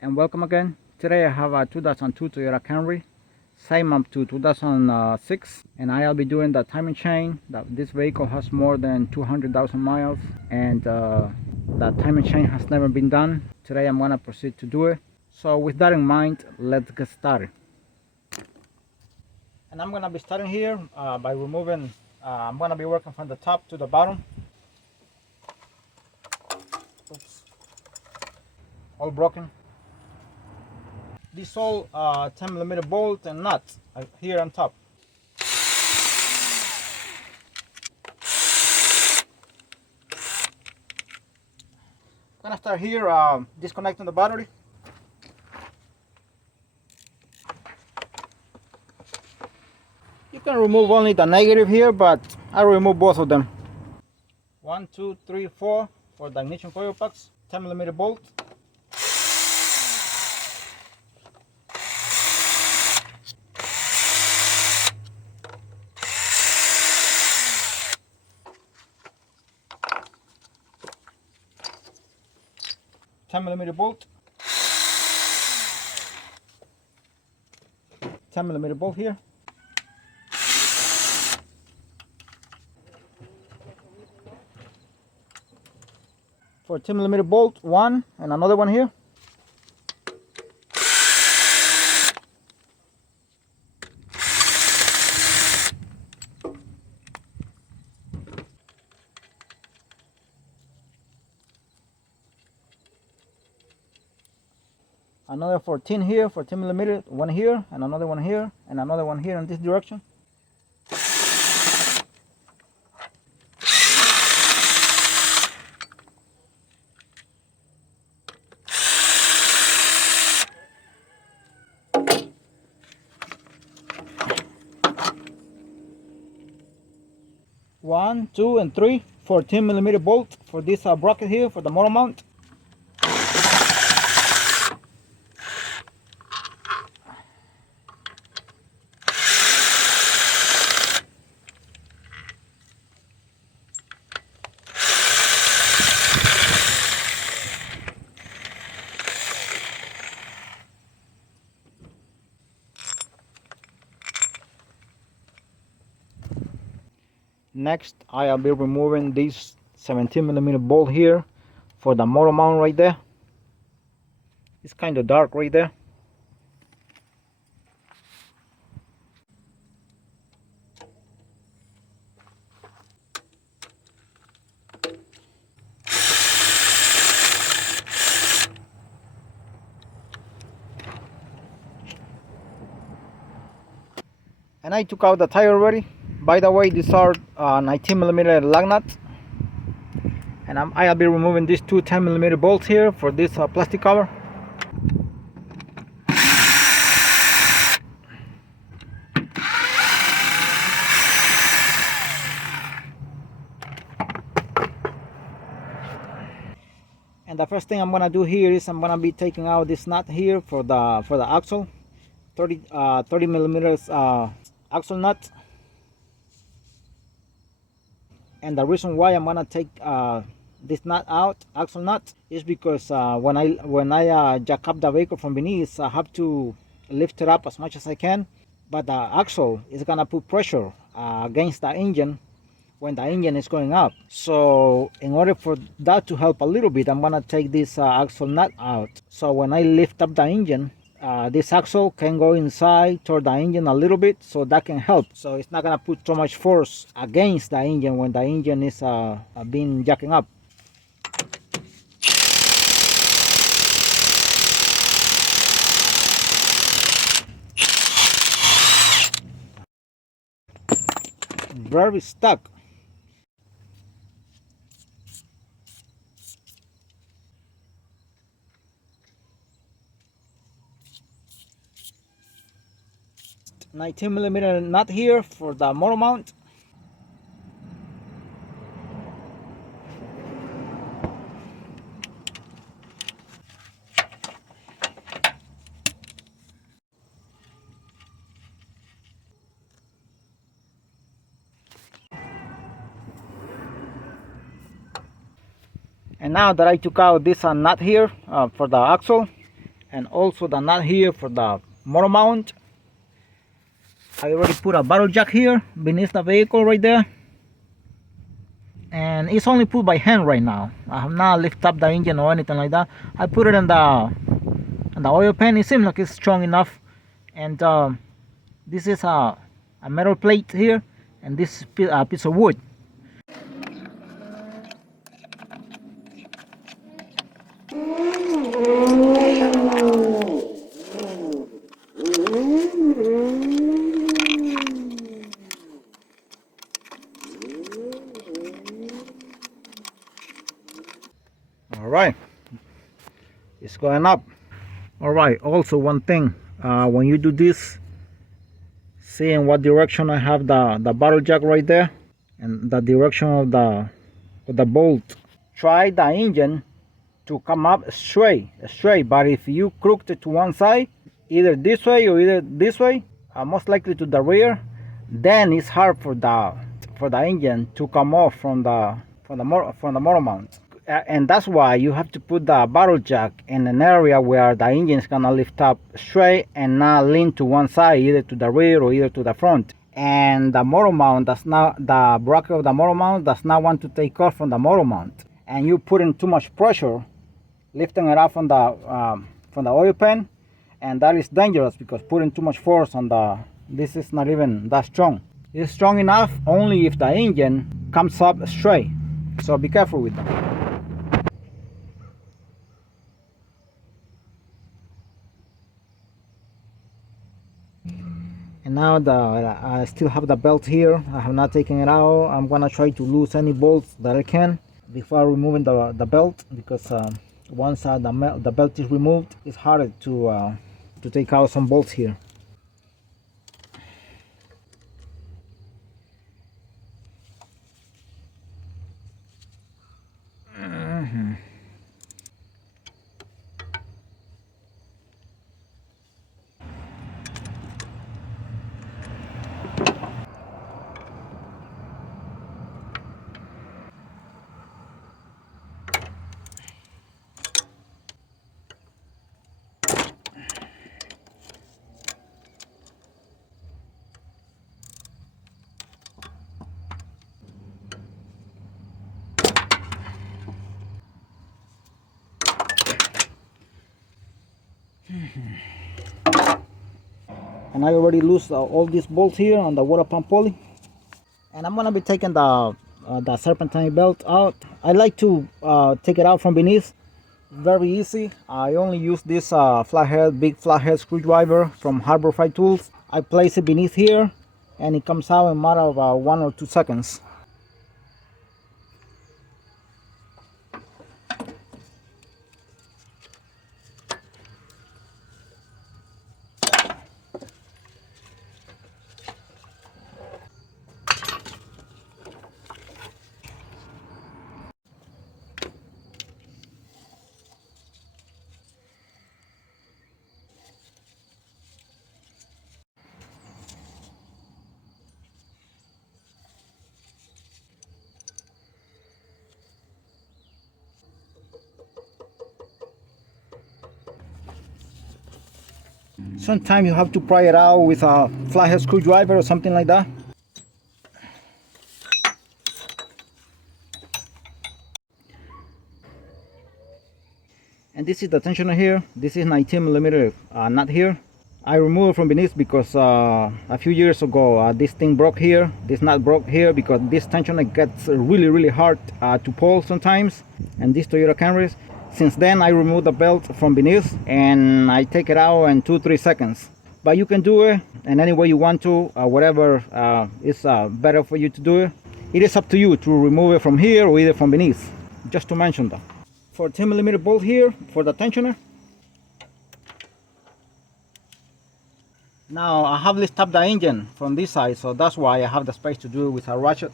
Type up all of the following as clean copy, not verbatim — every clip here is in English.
And welcome again. Today I have a 2002 Toyota Camry, same up to 2006, and I'll be doing the timing chain. This vehicle has more than 200,000 miles, and the timing chain has never been done. Today I'm gonna proceed to do it. So with that in mind, let's get started. And I'm gonna be starting here by removing. I'm gonna be working from the top to the bottom. Oops. All broken. These all 10mm bolt and nuts here on top. I'm gonna start here disconnecting the battery. You can remove only the negative here, but I remove both of them. 1, 2, 3, 4 for the ignition coil packs. 10mm bolt. Bolt. 10mm bolt here. For 10mm bolt, one and another one here. Another 14 here for 10mm, one here, and another one here, and another one here in this direction. One, two, and three 14mm bolt for this bracket here for the motor mount. Next, I'll be removing this 17mm bolt here for the motor mount right there. It's kind of dark right there. And I took out the tire already. By the way, these are 19mm lug nuts. And I'll be removing these two 10mm bolts here for this plastic cover. And the first thing I'm gonna do here is I'm gonna be taking out this nut here for the axle, 30mm axle nut. And the reason why I'm gonna take this nut out, axle nut, is because when I jack up the vehicle from beneath, I have to lift it up as much as I can, but the axle is gonna put pressure against the engine when the engine is going up. So in order for that to help a little bit, I'm gonna take this axle nut out. So when I lift up the engine, this axle can go inside toward the engine a little bit, so that can help. So it's not gonna put so much force against the engine when the engine is being jacking up. Very stuck. $19mm nut here for the motor mount. And now that I took out this nut here for the axle, and also the nut here for the motor mount. I already put a barrel jack here beneath the vehicle right there, and it's only put by hand right now. I have not lifted up the engine or anything like that. I put it in the oil pan. It seems like it's strong enough. And this is a metal plate here, and this is a piece of wood. All right, it's going up. All right, also one thing, when you do this, see in what direction I have the barrel jack right there, and the direction of the bolt. Try the engine to come up straight, but if you crooked it to one side, either this way or either this way, most likely to the rear, then it's hard for the engine to come off from the motor mount. And that's why you have to put the barrel jack in an area where the engine is gonna lift up straight and not lean to one side, either to the rear or either to the front. And the motor mount the bracket of the motor mount does not want to take off from the motor mount, and you put in too much pressure lifting it up from the oil pan, and that is dangerous because putting too much force on this is not even that strong. It's strong enough only if the engine comes up straight, so be careful with that. And now I still have the belt here. I have not taken it out. I'm gonna try to lose any bolts that I can before removing the belt, because once the belt is removed, it's harder to take out some bolts here. And I already loosed all these bolts here on the water pump pulley, and I'm gonna be taking the serpentine belt out. I like to take it out from beneath. Very easy. I only use this big flathead screwdriver from Harbor Freight Tools. I place it beneath here, and it comes out in a matter of 1 or 2 seconds. Sometimes you have to pry it out with a flathead screwdriver or something like that. And this is the tensioner here. This is 19mm nut here. I removed it from beneath because a few years ago this thing broke here. This nut broke here because this tensioner gets really hard to pull sometimes, and these Toyota Camrys. Since then I removed the belt from beneath and I take it out in 2-3 seconds. But you can do it in any way you want to, whatever is better for you to do it. It is up to you to remove it from here or either from beneath, just to mention that. 14mm bolt here for the tensioner. Now I have lifted up the engine from this side, so that's why I have the space to do it with a ratchet.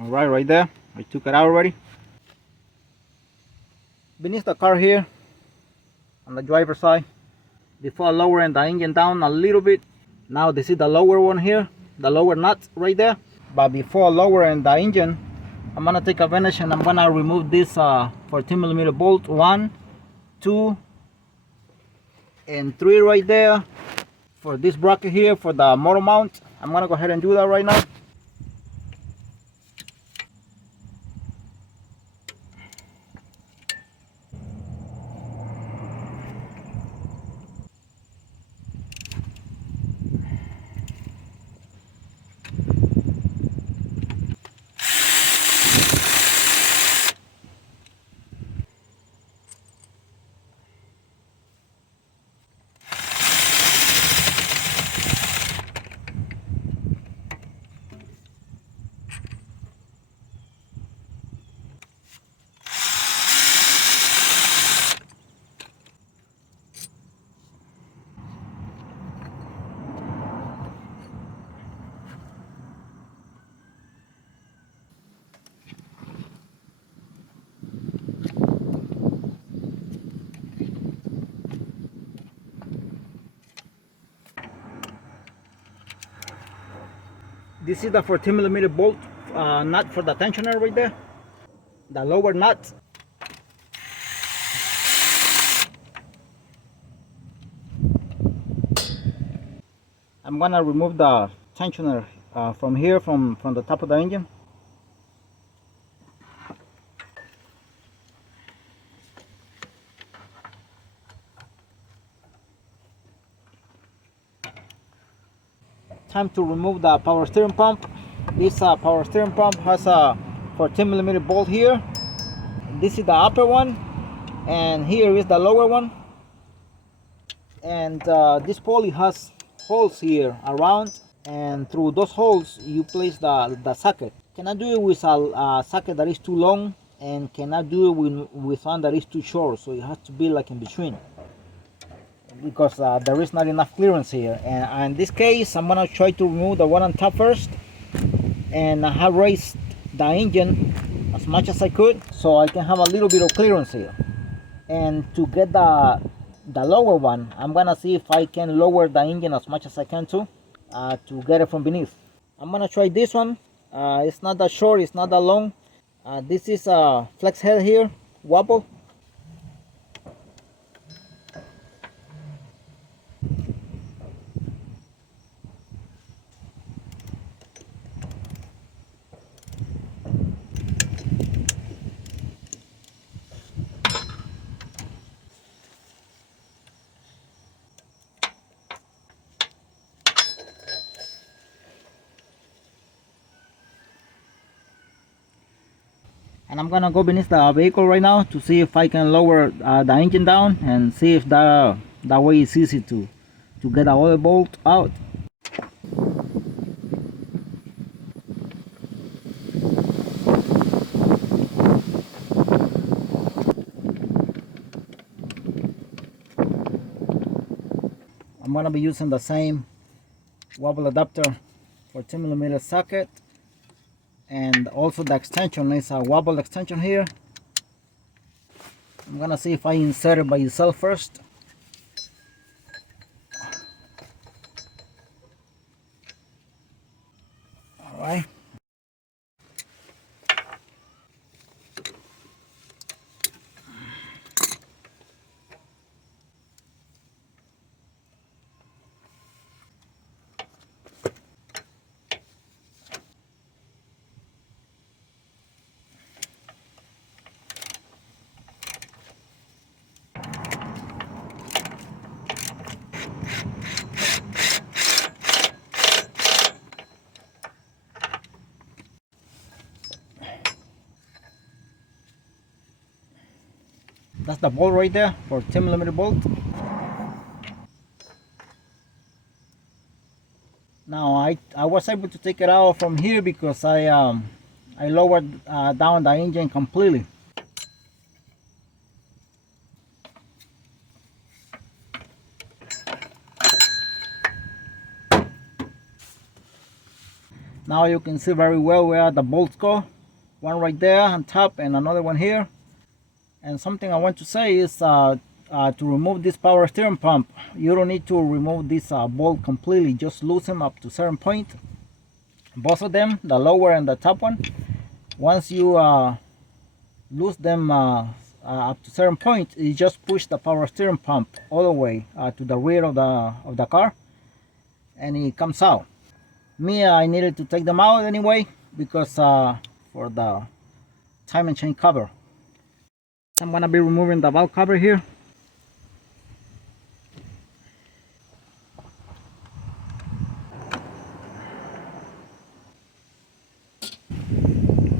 Alright, right there. I took it out already. Beneath the car here, on the driver's side, before lowering the engine down a little bit. Now this is the lower one here, the lower nut right there. But before lowering the engine, I'm gonna take advantage and I'm gonna remove this 14mm bolt. 1, 2, and 3 right there for this bracket here for the motor mount. I'm gonna go ahead and do that right now. This is the 14mm bolt nut for the tensioner right there, the lower nut. I'm gonna remove the tensioner from here, from the top of the engine. Time to remove the power steering pump. This power steering pump has a 14mm bolt here. This is the upper one, and here is the lower one. And this pulley has holes here around, and through those holes you place the socket. Cannot do it with a socket that is too long, and cannot do it with one that is too short, so it has to be like in between, because there is not enough clearance here. And in this case, I'm gonna try to remove the one on top first, and I have raised the engine as much as I could so I can have a little bit of clearance here. And to get the lower one, I'm gonna see if I can lower the engine as much as I can too, to get it from beneath. I'm gonna try this one. It's not that short, it's not that long. This is a flex head here, wobble. And I'm gonna go beneath the vehicle right now to see if I can lower the engine down, and see if that way it's easy to get the oil bolt out. I'm gonna be using the same wobble adapter 14mm socket, and also the extension is a wobble extension here. I'm gonna see if I insert it by itself first. All right. That's the bolt right there, for 10mm bolt. Now I was able to take it out from here because I lowered down the engine completely. Now you can see very well where the bolts go. One right there on top and another one here. And something I want to say is to remove this power steering pump, you don't need to remove this bolt completely. Just loosen up to a certain point, both of them, the lower and the top one. Once you loose them up to a certain point, you just push the power steering pump all the way to the rear of the car, and it comes out. Me, I needed to take them out anyway because for the timing chain cover. I'm gonna be removing the valve cover here.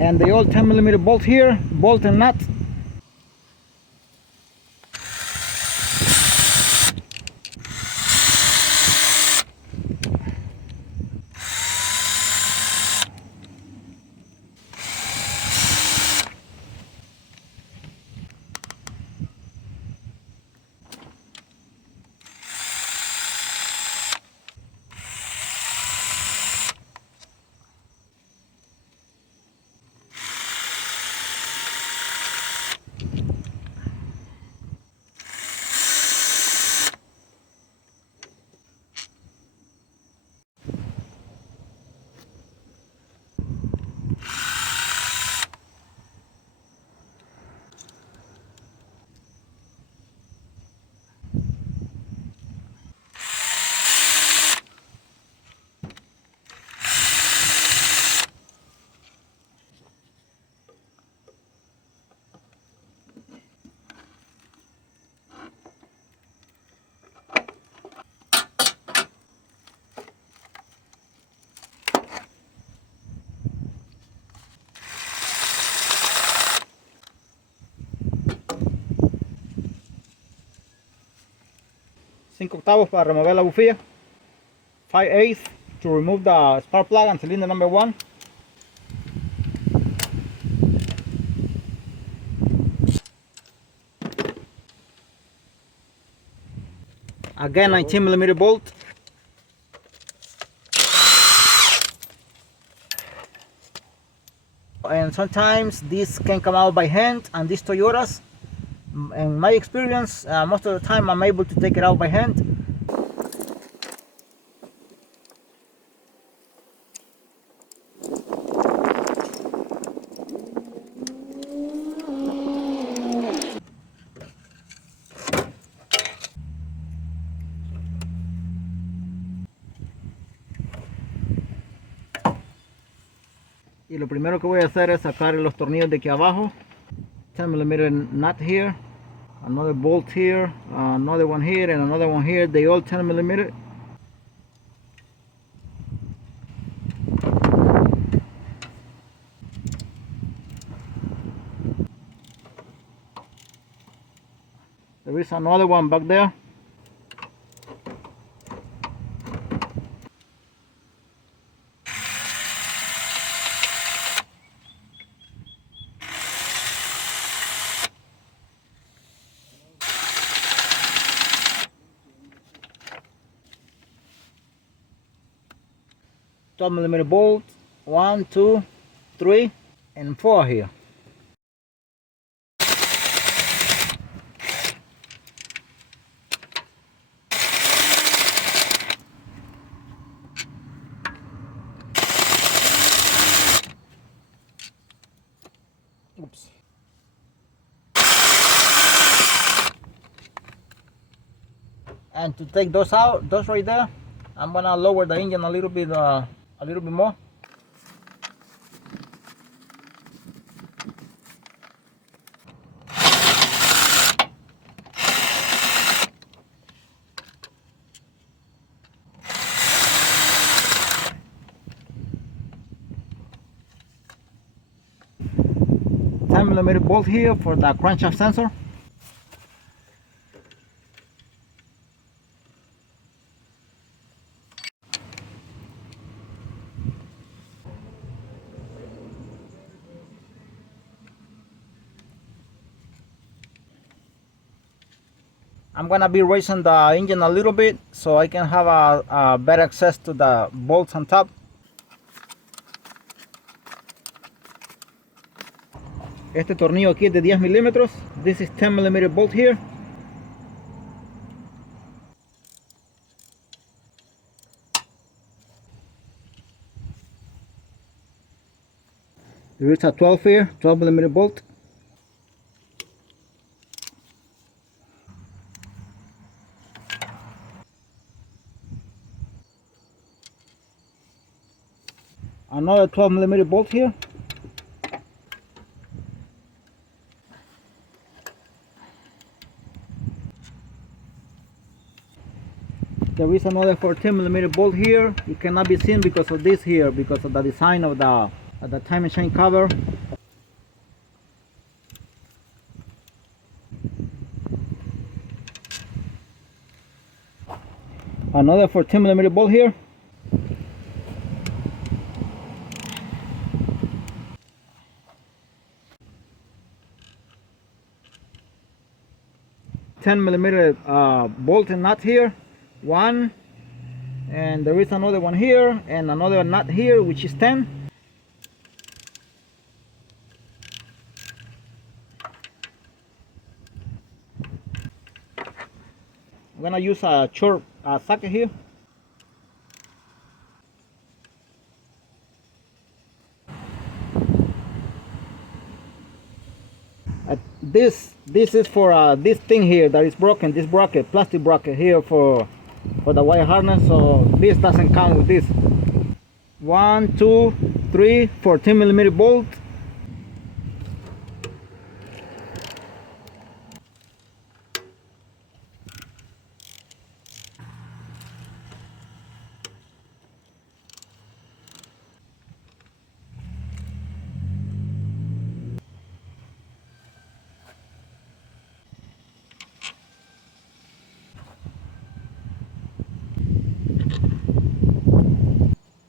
And the old 10mm bolt here, bolt and nut. Cinco octavos para remover la bufía. 5/8 to remove the spark plug and cylinder number 1. Again, 19mm bolt. And sometimes this can come out by hand, and these Toyotas, in my experience, most of the time I'm able to take it out by hand. Y lo primero que voy a hacer es sacar los tornillos de aquí abajo. 10mm nut here, another bolt here, another one here, and another one here. They all 10mm. There is another one back there. Mm bolt, 1, 2, 3, and 4 here. Oops. And to take those out, those right there, I'm gonna lower the engine a little bit more. Mm bolt here for the crankshaft sensor. I'm gonna be raising the engine a little bit so I can have a better access to the bolts on top. Este tornillo aquí es de 10 milímetros. This is 10mm bolt here. There is a 12 here, 12 millimeter bolt. Another 12 millimeter bolt here. There is another 14 millimeter bolt here. It cannot be seen because of this here, because of the design of the time machine cover. Another 14 millimeter bolt here. $10mm bolt and nut here, one, and there is another one here and another nut here, which is 10. I'm gonna use a short socket here. This is for this thing here that is broken, this bracket, plastic bracket here for the wire harness, so this doesn't count with this. 1, 2, 3, 14 millimeter bolt.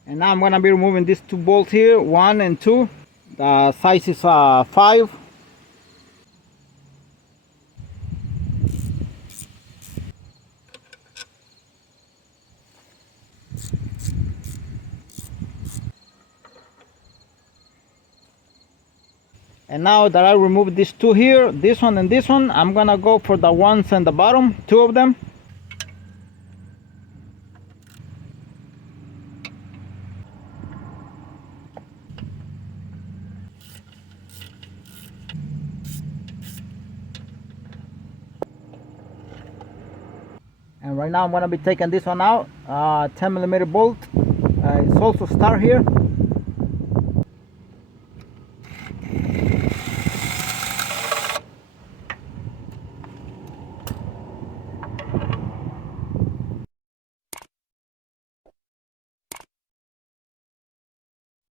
And now I'm gonna be removing these two bolts here, 1 and 2. The size is 5. And now that I removed these two here, this one and this one, I'm gonna go for the ones in the bottom, 2 of them. And right now I'm gonna be taking this one out, 10 millimeter bolt. It's also star here.